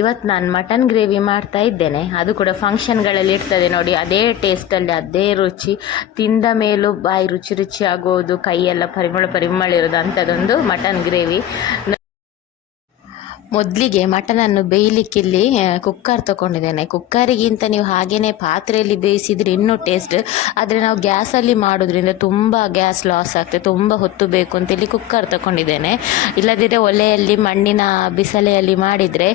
ಇವತ್ತು ನಾನು mutton gravy ಮಾಡ್ತಾ ಇದ್ದೇನೆ. ಅದು ಕೂಡ ಫಂಕ್ಷನ್ಗಳಲ್ಲಿ ಇರ್ತದೆ ನೋಡಿ, ಅದೇ ಟೇಸ್ಟಲ್ಲಿ ಅದೇ ರುಚಿ, ತಿಂದ ಮೇಲೂ ಬಾಯಿ ರುಚಿ ರುಚಿ ಆಗೋದು, ಕೈಯೆಲ್ಲ ಪರಿಮಳ ಇರೋದು ಅಂಥದ್ದೊಂದು ಮಟನ್ ಗ್ರೇವಿ. ಮೊದಲಿಗೆ ಮಟನನ್ನು ಬೇಯಲಿಕ್ಕಿಲ್ಲಿ ಕುಕ್ಕರ್ ತೊಗೊಂಡಿದ್ದೇನೆ. ಕುಕ್ಕರಿಗಿಂತ ನೀವು ಹಾಗೆಯೇ ಪಾತ್ರೆಯಲ್ಲಿ ಬೇಯಿಸಿದರೆ ಇನ್ನೂ ಟೇಸ್ಟ್. ಆದರೆ ನಾವು ಗ್ಯಾಸಲ್ಲಿ ಮಾಡೋದ್ರಿಂದ ತುಂಬ ಗ್ಯಾಸ್ ಲಾಸ್ ಆಗ್ತದೆ, ತುಂಬ ಹೊತ್ತು ಬೇಕು ಅಂತೇಳಿ ಕುಕ್ಕರ್ ತೊಗೊಂಡಿದ್ದೇನೆ. ಇಲ್ಲದಿದ್ದರೆ ಒಲೆಯಲ್ಲಿ ಮಣ್ಣಿನ ಬಿಸಿಲೆಯಲ್ಲಿ ಮಾಡಿದರೆ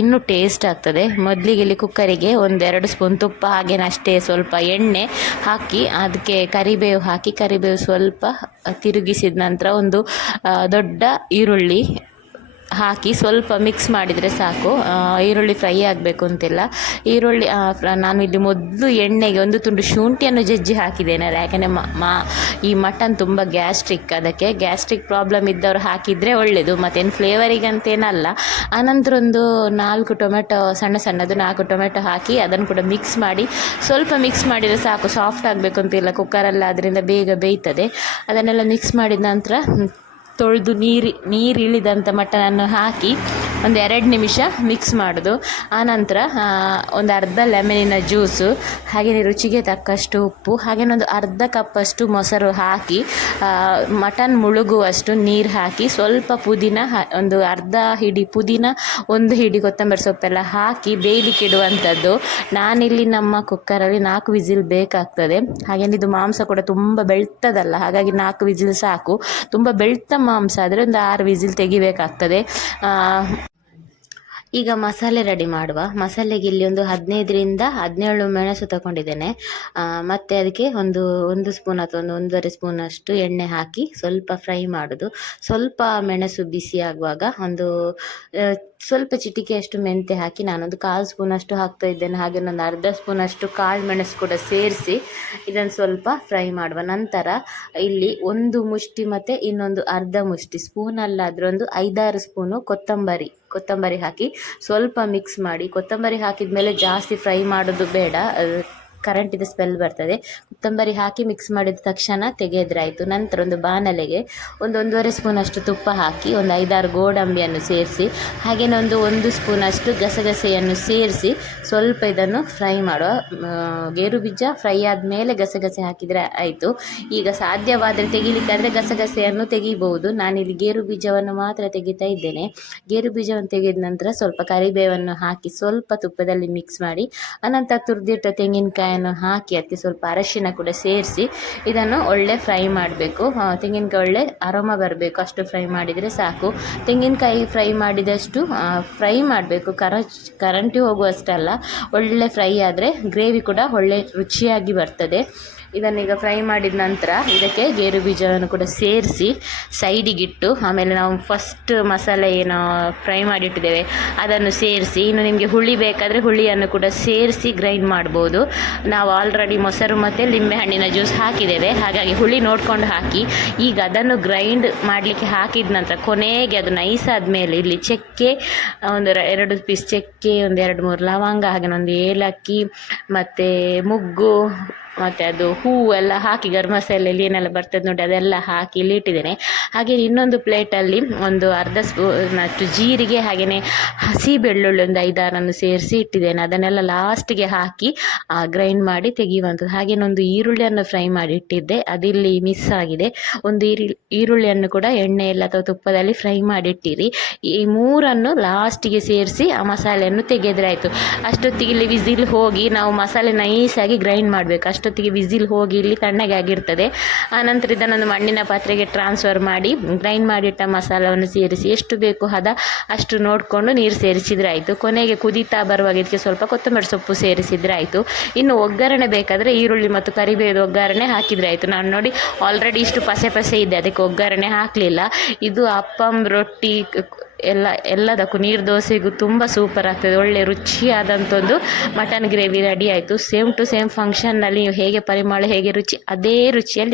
ಇನ್ನೂ ಟೇಸ್ಟ್ ಆಗ್ತದೆ. ಮೊದಲಿಗೆ ಇಲ್ಲಿ ಕುಕ್ಕರಿಗೆ 1-2 ಸ್ಪೂನ್ ತುಪ್ಪ, ಹಾಗೇನೆ ಅಷ್ಟೇ ಸ್ವಲ್ಪ ಎಣ್ಣೆ ಹಾಕಿ ಅದಕ್ಕೆ ಕರಿಬೇವು ಹಾಕಿ, ಕರಿಬೇವು ಸ್ವಲ್ಪ ತಿರುಗಿಸಿದ ನಂತರ ಒಂದು ದೊಡ್ಡ ಈರುಳ್ಳಿ ಹಾಕಿ ಸ್ವಲ್ಪ ಮಿಕ್ಸ್ ಮಾಡಿದರೆ ಸಾಕು. ಈರುಳ್ಳಿ ಫ್ರೈ ಆಗಬೇಕು ಅಂತಿಲ್ಲ. ಈರುಳ್ಳಿ ನಾನು ಇಲ್ಲಿ ಮೊದಲು ಎಣ್ಣೆಗೆ ಒಂದು ತುಂಡು ಶುಂಠಿಯನ್ನು ಜಜ್ಜಿ ಹಾಕಿದ್ದೇನೆ. ಯಾಕೆಂದರೆ ಈ ಮಟನ್ ತುಂಬ ಗ್ಯಾಸ್ಟ್ರಿಕ್, ಅದಕ್ಕೆ ಗ್ಯಾಸ್ಟ್ರಿಕ್ ಪ್ರಾಬ್ಲಮ್ ಇದ್ದವರು ಹಾಕಿದರೆ ಒಳ್ಳೆಯದು, ಮತ್ತೇನು ಫ್ಲೇವರಿಗಂತೇನಲ್ಲ. ಆನಂತರ ಒಂದು 4 ಟೊಮೆಟೊ ಸಣ್ಣದು 4 ಟೊಮೆಟೊ ಹಾಕಿ ಅದನ್ನು ಕೂಡ ಮಿಕ್ಸ್ ಮಾಡಿ, ಸ್ವಲ್ಪ ಮಿಕ್ಸ್ ಮಾಡಿದರೆ ಸಾಕು, ಸಾಫ್ಟ್ ಆಗಬೇಕು ಅಂತಿಲ್ಲ. ಕುಕ್ಕರಲ್ಲಿ ಅದರಿಂದ ಬೇಗ ಬೇಯ್ತದೆ. ಅದನ್ನೆಲ್ಲ ಮಿಕ್ಸ್ ಮಾಡಿದ ನಂತರ ತೊಳೆದು ನೀರು ಇಳಿದಂಥ ಮಟನನ್ನು ಹಾಕಿ 1-2 ನಿಮಿಷ ಮಿಕ್ಸ್ ಮಾಡೋದು. ಆನಂತರ ಒಂದು ಅರ್ಧ ಲೆಮನಿನ ಜ್ಯೂಸು, ಹಾಗೆಯೇ ರುಚಿಗೆ ತಕ್ಕಷ್ಟು ಉಪ್ಪು, ಹಾಗೆಯೇ ಒಂದು ಅರ್ಧ ಕಪ್ಪಷ್ಟು ಮೊಸರು ಹಾಕಿ ಮಟನ್ ಮುಳುಗುವಷ್ಟು ನೀರು ಹಾಕಿ, ಸ್ವಲ್ಪ ಪುದೀನ, ಒಂದು ಅರ್ಧ ಹಿಡಿ ಪುದೀನ, 1 ಹಿಡಿ ಕೊತ್ತಂಬರಿ ಸೊಪ್ಪೆಲ್ಲ ಹಾಕಿ ಬೇಯಲಿಕ್ಕೆ ಇಡುವಂಥದ್ದು. ನಾನಿಲ್ಲಿ ನಮ್ಮ ಕುಕ್ಕರಲ್ಲಿ 4 ವಿಸಿಲ್ ಬೇಕಾಗ್ತದೆ. ಹಾಗೆಯೇ ಇದು ಮಾಂಸ ಕೂಡ ತುಂಬ ಬೆಳ್ತದಲ್ಲ, ಹಾಗಾಗಿ 4 ವಿಸಿಲ್ ಸಾಕು. ತುಂಬ ಬೆಳ್ತ ಮಾಂಸ ಆದರೆ ಒಂದು 6 ವಿಸಿಲ್ ತೆಗಿಬೇಕಾಗ್ತದೆ. ಈಗ ಮಸಾಲೆ ರೆಡಿ ಮಾಡುವ. ಮಸಾಲೆಗೆ ಇಲ್ಲಿ ಒಂದು 15-17 ಮೆಣಸು ತಗೊಂಡಿದ್ದೇನೆ. ಮತ್ತು ಅದಕ್ಕೆ ಒಂದು ಸ್ಪೂನ್ ಅಥವಾ 1.5 ಸ್ಪೂನಷ್ಟು ಎಣ್ಣೆ ಹಾಕಿ ಸ್ವಲ್ಪ ಫ್ರೈ ಮಾಡೋದು. ಸ್ವಲ್ಪ ಮೆಣಸು ಬಿಸಿ ಆಗುವಾಗ ಒಂದು ಸ್ವಲ್ಪ ಚಿಟಿಕೆಯಷ್ಟು ಮೆಂತೆ ಹಾಕಿ ನಾನೊಂದು 1/4 ಸ್ಪೂನಷ್ಟು ಹಾಕ್ತಾ ಇದ್ದೇನೆ. ಹಾಗೆ ಒಂದು ಅರ್ಧ ಸ್ಪೂನಷ್ಟು ಕಾಳು ಮೆಣಸು ಕೂಡ ಸೇರಿಸಿ ಇದನ್ನು ಸ್ವಲ್ಪ ಫ್ರೈ ಮಾಡುವ. ನಂತರ ಇಲ್ಲಿ 1 ಮುಷ್ಟಿ ಮತ್ತು ಇನ್ನೊಂದು ಅರ್ಧ ಮುಷ್ಟಿ, ಸ್ಪೂನಲ್ಲಾದರೆ ಒಂದು 5-6 ಸ್ಪೂನು ಕೊತ್ತಂಬರಿ ಹಾಕಿ ಸ್ವಲ್ಪ ಮಿಕ್ಸ್ ಮಾಡಿ. ಕೊತ್ತಂಬರಿ ಹಾಕಿದ ಮೇಲೆ ಜಾಸ್ತಿ ಫ್ರೈ ಮಾಡೋದು ಬೇಡ, ಕರೆಂಟಿದ ಸ್ಮೆಲ್ ಬರ್ತದೆ. ಕೊತ್ತಂಬರಿ ಹಾಕಿ ಮಿಕ್ಸ್ ಮಾಡಿದ ತಕ್ಷಣ ತೆಗೆದ್ರಾಯಿತು. ನಂತರ ಒಂದು ಬಾಣಲೆಗೆ 1-1.5 ಸ್ಪೂನಷ್ಟು ತುಪ್ಪ ಹಾಕಿ ಒಂದು 5-6 ಗೋಡಂಬಿಯನ್ನು ಸೇರಿಸಿ, ಹಾಗೆಯೇ ಒಂದು ಸ್ಪೂನಷ್ಟು ಗಸಗಸೆಯನ್ನು ಸೇರಿಸಿ ಸ್ವಲ್ಪ ಇದನ್ನು ಫ್ರೈ ಮಾಡುವ. ಗೇರು ಬೀಜ ಫ್ರೈ ಆದಮೇಲೆ ಗಸಗಸೆ ಹಾಕಿದರೆ ಆಯಿತು. ಈಗ ಸಾಧ್ಯವಾದರೆ ತೆಗಿಲಿಕ್ಕಾದರೆ ಗಸಗಸೆಯನ್ನು ತೆಗಿಬಹುದು. ನಾನಿಲ್ಲಿ ಗೇರು ಬೀಜವನ್ನು ಮಾತ್ರ ತೆಗಿತಾ ಇದ್ದೇನೆ. ಗೇರು ಬೀಜವನ್ನು ತೆಗೆದ ನಂತರ ಸ್ವಲ್ಪ ಕರಿಬೇವನ್ನು ಹಾಕಿ ಸ್ವಲ್ಪ ತುಪ್ಪದಲ್ಲಿ ಮಿಕ್ಸ್ ಮಾಡಿ, ಅನಂತರ ತುರಿದಿಟ್ಟ ತೆಂಗಿನಕಾಯಿ ಹಾಕಿ ಅದಕ್ಕೆ ಸ್ವಲ್ಪ ಅರಶಿನ ಕೂಡ ಸೇರಿಸಿ ಇದನ್ನು ಒಳ್ಳೆ ಫ್ರೈ ಮಾಡಬೇಕು. ತೆಂಗಿನಕಾಯಿ ಒಳ್ಳೆ ಅರೋಮ ಬರಬೇಕು, ಅಷ್ಟು ಫ್ರೈ ಮಾಡಿದರೆ ಸಾಕು. ತೆಂಗಿನಕಾಯಿ ಫ್ರೈ ಮಾಡಿದಷ್ಟು ಫ್ರೈ ಮಾಡಬೇಕು, ಕರಂಟಿ ಹೋಗುವಷ್ಟಲ್ಲ, ಒಳ್ಳೆ ಫ್ರೈ ಆದರೆ ಗ್ರೇವಿ ಕೂಡ ಒಳ್ಳೆ ರುಚಿಯಾಗಿ ಬರ್ತದೆ. ಇದನ್ನೀಗ ಫ್ರೈ ಮಾಡಿದ ನಂತರ ಇದಕ್ಕೆ ಗೇರು ಬೀಜವನ್ನು ಕೂಡ ಸೇರಿಸಿ ಸೈಡಿಗಿಟ್ಟು, ಆಮೇಲೆ ನಾವು ಫಸ್ಟ್ ಮಸಾಲೆ ಏನು ಫ್ರೈ ಮಾಡಿಟ್ಟಿದ್ದೇವೆ ಅದನ್ನು ಸೇರಿಸಿ, ಇನ್ನು ನಿಮಗೆ ಹುಳಿ ಬೇಕಾದರೆ ಹುಳಿಯನ್ನು ಕೂಡ ಸೇರಿಸಿ ಗ್ರೈಂಡ್ ಮಾಡ್ಬೋದು. ನಾವು ಆಲ್ರೆಡಿ ಮೊಸರು ಮತ್ತು ಲಿಂಬೆಹಣ್ಣಿನ ಜ್ಯೂಸ್ ಹಾಕಿದ್ದೇವೆ, ಹಾಗಾಗಿ ಹುಳಿ ನೋಡ್ಕೊಂಡು ಹಾಕಿ. ಈಗ ಅದನ್ನು ಗ್ರೈಂಡ್ ಮಾಡಲಿಕ್ಕೆ ಹಾಕಿದ ನಂತರ ಕೊನೆಗೆ ಅದು ನೈಸ್ ಆದಮೇಲೆ ಇಲ್ಲಿ ಚಕ್ಕೆ, ಒಂದು 2 ಪೀಸ್ ಚಕ್ಕೆ, ಒಂದು 2-3 ಲವಂಗ, ಹಾಗೆ ಒಂದು ಏಲಕ್ಕಿ ಮತ್ತು ಮುಗ್ಗು ಮತ್ತು ಅದು ಹೂವು ಎಲ್ಲ ಹಾಕಿ, ಗರಂ ಮಸಾಲೆಯಲ್ಲಿ ಏನೆಲ್ಲ ಬರ್ತದೆ ನೋಡಿ ಅದೆಲ್ಲ ಹಾಕಿ ಇಲ್ಲಿ ಇಟ್ಟಿದ್ದೇನೆ. ಹಾಗೆ ಇನ್ನೊಂದು ಪ್ಲೇಟಲ್ಲಿ ಒಂದು ಅರ್ಧ ಸ್ಪೂನಷ್ಟು ಜೀರಿಗೆ, ಹಾಗೆಯೇ ಹಸಿ ಬೆಳ್ಳುಳ್ಳಿ ಒಂದು 5-6 ಸೇರಿಸಿ ಇಟ್ಟಿದ್ದೇನೆ. ಅದನ್ನೆಲ್ಲ ಲಾಸ್ಟಿಗೆ ಹಾಕಿ ಗ್ರೈಂಡ್ ಮಾಡಿ ತೆಗೆಯುವಂಥದ್ದು. ಹಾಗೆಯೇ ಒಂದು ಈರುಳ್ಳಿಯನ್ನು ಫ್ರೈ ಮಾಡಿ ಇಟ್ಟಿದ್ದೆ, ಅದಿಲ್ಲಿ ಮಿಸ್ ಆಗಿದೆ. ಒಂದು ಈರುಳ್ಳಿಯನ್ನು ಕೂಡ ಎಣ್ಣೆಯಲ್ಲಿ ಅಥವಾ ತುಪ್ಪದಲ್ಲಿ ಫ್ರೈ ಮಾಡಿಟ್ಟಿರಿ. ಈ 3 ಲಾಸ್ಟಿಗೆ ಸೇರಿಸಿ ಆ ಮಸಾಲೆಯನ್ನು ತೆಗೆದ್ರೆ ಆಯಿತು. ಅಷ್ಟೊತ್ತಿಗೆ ಇಲ್ಲಿ ವಿಸಿಲ್ ಹೋಗಿ ನಾವು ಮಸಾಲೆ ನೈಸಾಗಿ ಗ್ರೈಂಡ್ ಮಾಡಬೇಕು. ಅಷ್ಟೊತ್ತಿಗೆ ವಿಸಿಲ್ ಹೋಗಿ ಇಲ್ಲಿ ತಣ್ಣಗೆ ಆಗಿರ್ತದೆ. ಆನಂತರ ಇದನ್ನೊಂದು ಮಣ್ಣಿನ ಪಾತ್ರೆಗೆ ಟ್ರಾನ್ಸ್ಫರ್ ಮಾಡಿ ಗ್ರೈಂಡ್ ಮಾಡಿಟ್ಟ ಮಸಾಲವನ್ನು ಸೇರಿಸಿ ಎಷ್ಟು ಬೇಕು ಅಷ್ಟು ನೋಡಿಕೊಂಡು ನೀರು ಸೇರಿಸಿದರೆ ಆಯಿತು. ಕೊನೆಗೆ ಕುದೀತಾ ಬರುವಾಗ ಇದಕ್ಕೆ ಸ್ವಲ್ಪ ಕೊತ್ತಂಬರಿ ಸೊಪ್ಪು ಸೇರಿಸಿದರೆ ಆಯಿತು. ಇನ್ನು ಒಗ್ಗರಣೆ ಬೇಕಾದರೆ ಈರುಳ್ಳಿ ಮತ್ತು ಕರಿಬೇವು ಒಗ್ಗರಣೆ ಹಾಕಿದರೆ ಆಯಿತು. ನಾನು ನೋಡಿ ಆಲ್ರೆಡಿ ಇಷ್ಟು ಪಸೆ ಇದೆ, ಅದಕ್ಕೆ ಒಗ್ಗರಣೆ ಹಾಕಲಿಲ್ಲ. ಇದು ಅಪ್ಪಂ, ರೊಟ್ಟಿ ಎಲ್ಲದಕ್ಕೂ, ನೀರು ದೋಸೆಗೂ ತುಂಬ ಸೂಪರ್ ಆಗ್ತದೆ. ಒಳ್ಳೆ ರುಚಿಯಾದಂಥದ್ದು ಮಟನ್ ಗ್ರೇವಿ ರೆಡಿ ಆಯಿತು. ಸೇಮ್ ಟು ಸೇಮ್ ಫಂಕ್ಷನ್ನಲ್ಲಿ ಹೇಗೆ ಪರಿಮಳ, ಹೇಗೆ ರುಚಿ, ಅದೇ ರುಚಿಯಲ್ಲಿ